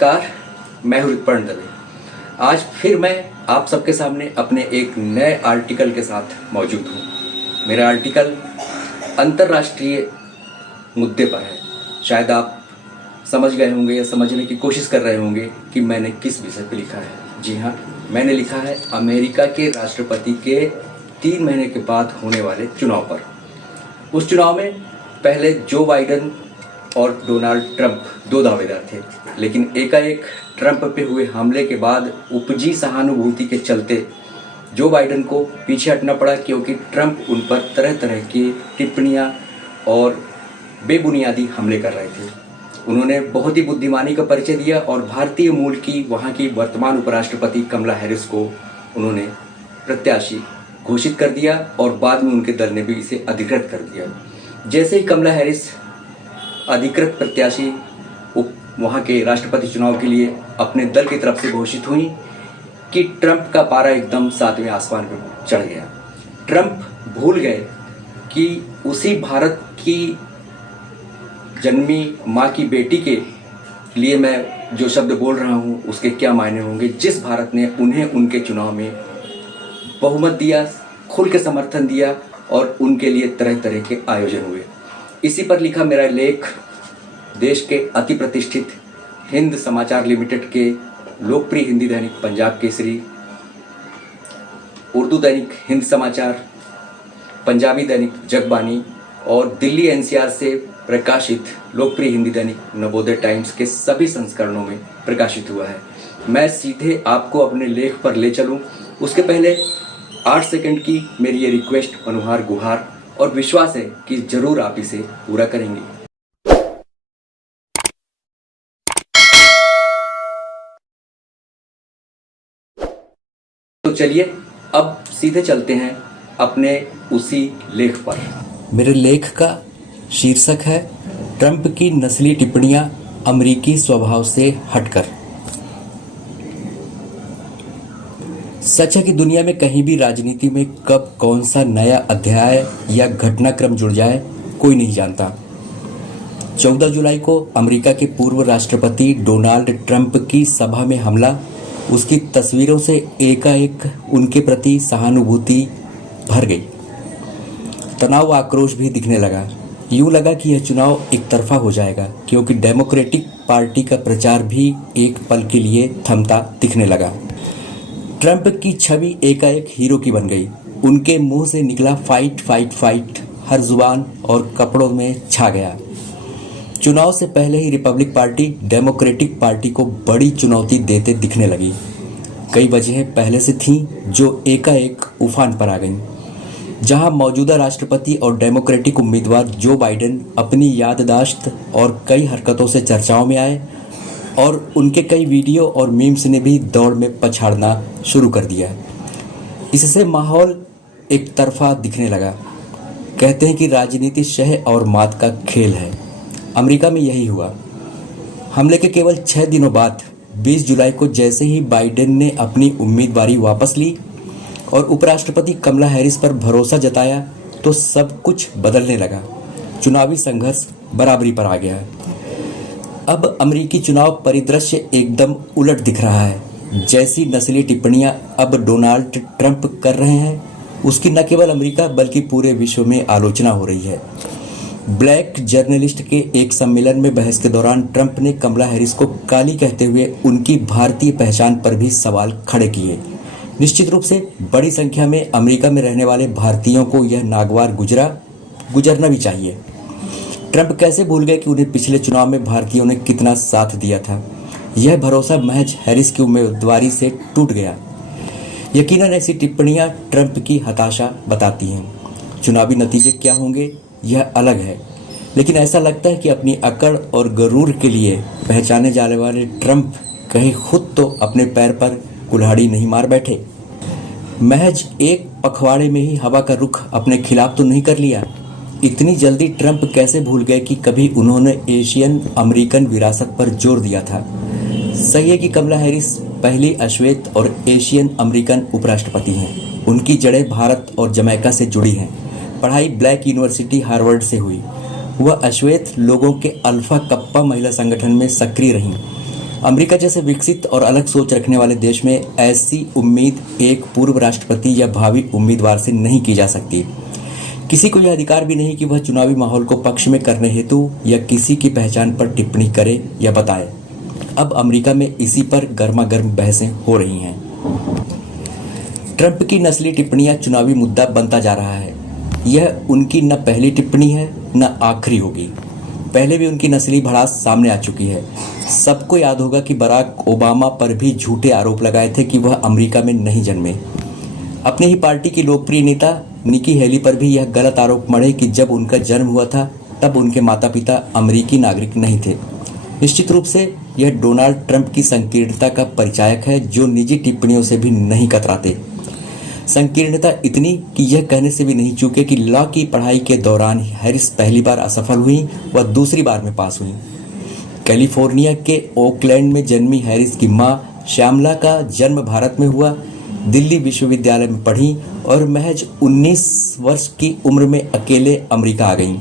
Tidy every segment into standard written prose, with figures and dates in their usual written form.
नमस्कार, मैं हूँ ऋतपर्ण दवे। आज फिर मैं आप सबके सामने अपने एक नए आर्टिकल के साथ मौजूद हूँ। मेरा आर्टिकल अंतर्राष्ट्रीय मुद्दे पर है। शायद आप समझ गए होंगे या समझने की कोशिश कर रहे होंगे कि मैंने किस विषय पर लिखा है। जी हाँ, मैंने लिखा है अमेरिका के राष्ट्रपति के 3 महीने के बाद होने वाले चुनाव पर। उस चुनाव में पहले जो बाइडेन और डोनाल्ड ट्रंप 2 दावेदार थे, लेकिन एकाएक ट्रंप पे हुए हमले के बाद उपजी सहानुभूति के चलते जो बाइडेन को पीछे हटना पड़ा, क्योंकि ट्रंप उन पर तरह तरह की टिप्पणियां और बेबुनियादी हमले कर रहे थे। उन्होंने बहुत ही बुद्धिमानी का परिचय दिया और भारतीय मूल की वहाँ की वर्तमान उपराष्ट्रपति कमला हैरिस को उन्होंने प्रत्याशी घोषित कर दिया और बाद में उनके दल ने भी इसे अधिकृत कर दिया। जैसे ही कमला हैरिस अधिकृत प्रत्याशी वहाँ के राष्ट्रपति चुनाव के लिए अपने दल की तरफ से घोषित हुई कि ट्रंप का पारा एकदम 7वें आसमान पर चढ़ गया। ट्रंप भूल गए कि उसी भारत की जन्मी माँ की बेटी के लिए मैं जो शब्द बोल रहा हूँ उसके क्या मायने होंगे, जिस भारत ने उन्हें उनके चुनाव में बहुमत दिया, खुल के समर्थन दिया और उनके लिए तरह तरह के आयोजन हुए। इसी पर लिखा मेरा लेख देश के अति प्रतिष्ठित हिंद समाचार लिमिटेड के लोकप्रिय हिंदी दैनिक पंजाब केसरी, उर्दू दैनिक हिंद समाचार, पंजाबी दैनिक जगबानी और दिल्ली एनसीआर से प्रकाशित लोकप्रिय हिंदी दैनिक नवोदय टाइम्स के सभी संस्करणों में प्रकाशित हुआ है। मैं सीधे आपको अपने लेख पर ले चलूं, उसके पहले 8 सेकंड की मेरी ये रिक्वेस्ट, अनुहार गुहार और विश्वास है कि जरूर आप इसे पूरा करेंगे। तो चलिए अब सीधे चलते हैं अपने उसी लेख पर। मेरे लेख का शीर्षक है ट्रंप की नस्ली टिप्पणियां अमेरिकी स्वभाव से हटकर। सच है कि दुनिया में कहीं भी राजनीति में कब कौन सा नया अध्याय या घटनाक्रम जुड़ जाए कोई नहीं जानता। 14 जुलाई को अमेरिका के पूर्व राष्ट्रपति डोनाल्ड ट्रंप की सभा में हमला, उसकी तस्वीरों से एकाएक उनके प्रति सहानुभूति भर गई। तनाव, आक्रोश भी दिखने लगा। यूं लगा कि यह चुनाव एक तरफा हो जाएगा, क्योंकि डेमोक्रेटिक पार्टी का प्रचार भी एक पल के लिए थमता दिखने लगा। ट्रंप की छवि एकाएक हीरो की बन गई। उनके मुंह से निकला फाइट फाइट फाइट हर जुबान और कपड़ों में छा गया। चुनाव से पहले ही रिपब्लिक पार्टी डेमोक्रेटिक पार्टी को बड़ी चुनौती देते दिखने लगी। कई वजहें पहले से थीं जो एकाएक उफान पर आ गईं। जहां मौजूदा राष्ट्रपति और डेमोक्रेटिक उम्मीदवार जो बाइडेन अपनी याददाश्त और कई हरकतों से चर्चाओं में आए और उनके कई वीडियो और मीम्स ने भी दौड़ में पछाड़ना शुरू कर दिया। इससे माहौल एक तरफा दिखने लगा। कहते हैं कि राजनीति शह और मात का खेल है। अमेरिका में यही हुआ। हमले के केवल 6 दिनों बाद 20 जुलाई को जैसे ही बाइडेन ने अपनी उम्मीदवारी वापस ली और उपराष्ट्रपति कमला हैरिस पर भरोसा जताया तो सब कुछ बदलने लगा। चुनावी संघर्ष बराबरी पर आ गया। अब अमेरिकी चुनाव परिदृश्य एकदम उलट दिख रहा है। जैसी नस्ली टिप्पणियां अब डोनाल्ड ट्रंप कर रहे हैं, उसकी न केवल अमेरिका बल्कि पूरे विश्व में आलोचना हो रही है। ब्लैक जर्नलिस्ट के एक सम्मेलन में बहस के दौरान ट्रंप ने कमला हैरिस को काली कहते हुए उनकी भारतीय पहचान पर भी सवाल खड़े किए। निश्चित रूप से बड़ी संख्या में अमेरिका में रहने वाले भारतीयों को यह नागवार गुजरना भी चाहिए। ट्रंप कैसे भूल गए कि उन्हें पिछले चुनाव में भारतीयों ने कितना साथ दिया था। यह भरोसा महज हैरिस की उम्मीदवारी से टूट गया। यकीनन ऐसी टिप्पणियां ट्रंप की हताशा बताती हैं। चुनावी नतीजे क्या होंगे यह अलग है, लेकिन ऐसा लगता है कि अपनी अकड़ और गरूर के लिए पहचाने जाने वाले ट्रंप कहीं खुद तो अपने पैर पर कुल्हाड़ी नहीं मार बैठे। महज एक पखवाड़े में ही हवा का रुख अपने खिलाफ तो नहीं कर लिया। इतनी जल्दी ट्रंप कैसे भूल गए कि कभी उन्होंने एशियन अमेरिकन विरासत पर जोर दिया था। सही है कि कमला हैरिस पहली अश्वेत और एशियन अमेरिकन उपराष्ट्रपति हैं। उनकी जड़ें भारत और जमैका से जुड़ी हैं। पढ़ाई ब्लैक यूनिवर्सिटी हार्वर्ड से हुई। वह अश्वेत लोगों के अल्फा कप्पा महिला संगठन में सक्रिय रहीं। अमेरिका जैसे विकसित और अलग सोच रखने वाले देश में ऐसी उम्मीद एक पूर्व राष्ट्रपति या भावी उम्मीदवार से नहीं की जा सकती। किसी को यह अधिकार भी नहीं कि वह चुनावी माहौल को पक्ष में करने हेतु या किसी की पहचान पर टिप्पणी करे या बताए। अब अमेरिका में इसी पर गर्मागर्म बहसें हो रही हैं। ट्रंप की नस्ली टिप्पणियां चुनावी मुद्दा बनता जा रहा है। यह उनकी न पहली टिप्पणी है न आखिरी होगी। पहले भी उनकी नस्ली भड़ास सामने आ चुकी है। सबको याद होगा कि बराक ओबामा पर भी झूठे आरोप लगाए थे कि वह अमेरिका में नहीं जन्मे। अपनी ही पार्टी की लोकप्रिय नेता निकी हेली पर भी यह गलत आरोप मढ़े कि जब उनका जन्म हुआ था तब उनके माता पिता अमेरिकी नागरिक नहीं थे। निश्चित रूप से यह डोनाल्ड ट्रंप की संकीर्णता का परिचायक है, जो निजी टिप्पणियों से भी नहीं कतराते। संकीर्णता इतनी कि यह कहने से भी नहीं चूके कि लॉ की पढ़ाई के दौरान हैरिस पहली बार असफल हुई व दूसरी बार में पास हुई। कैलिफोर्निया के ओकलैंड में जन्मी हैरिस की मां श्यामला का जन्म भारत में हुआ। दिल्ली विश्वविद्यालय में पढ़ी और महज 19 वर्ष की उम्र में अकेले अमेरिका आ गईं।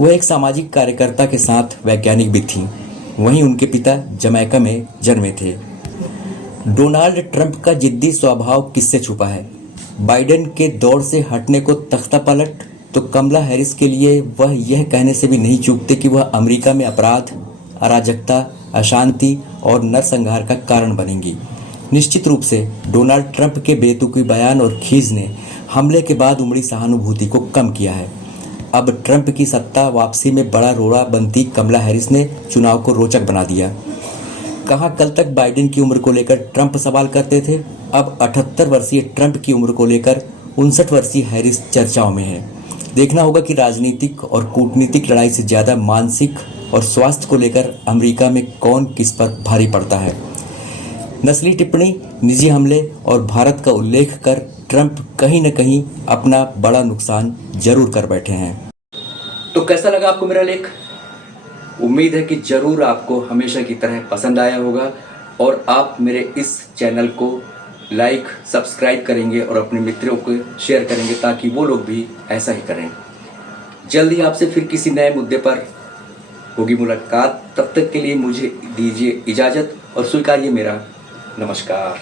वह एक सामाजिक कार्यकर्ता के साथ वैज्ञानिक भी थीं। वहीं उनके पिता जमैका में जन्मे थे। डोनाल्ड ट्रंप का जिद्दी स्वभाव किससे छुपा है? बाइडेन के दौर से हटने को तख्ता पलट तो कमला हैरिस के लिए वह यह कहने से भी नहीं चूकते कि वह अमेरिका में अपराध, अराजकता, अशांति और नरसंहार का कारण बनेंगी। निश्चित रूप से डोनाल्ड ट्रंप के बेतुकी बयान और खीज ने हमले के बाद उमड़ी सहानुभूति को कम किया है। अब ट्रंप की सत्ता वापसी में बड़ा रोड़ा बनती कमला हैरिस ने चुनाव को रोचक बना दिया। कहाँ कल तक बाइडेन की उम्र को लेकर ट्रंप सवाल करते थे, अब 78 वर्षीय ट्रंप की उम्र को लेकर 59 वर्षीय हैरिस चर्चाओं में है। देखना होगा कि राजनीतिक और कूटनीतिक लड़ाई से ज़्यादा मानसिक और स्वास्थ्य को लेकर अमेरिका में कौन किस पर भारी पड़ता है। नस्ली टिप्पणी, निजी हमले और भारत का उल्लेख कर ट्रंप कहीं न कहीं अपना बड़ा नुकसान जरूर कर बैठे हैं। तो कैसा लगा आपको मेरा लेख? उम्मीद है कि जरूर आपको हमेशा की तरह पसंद आया होगा और आप मेरे इस चैनल को लाइक, सब्सक्राइब करेंगे और अपने मित्रों को शेयर करेंगे ताकि वो लोग भी ऐसा ही करें। जल्दी आपसे फिर किसी नए मुद्दे पर होगी मुलाकात। तब तक के लिए मुझे दीजिए इजाज़त और स्वीकारिए मेरा नमस्कार।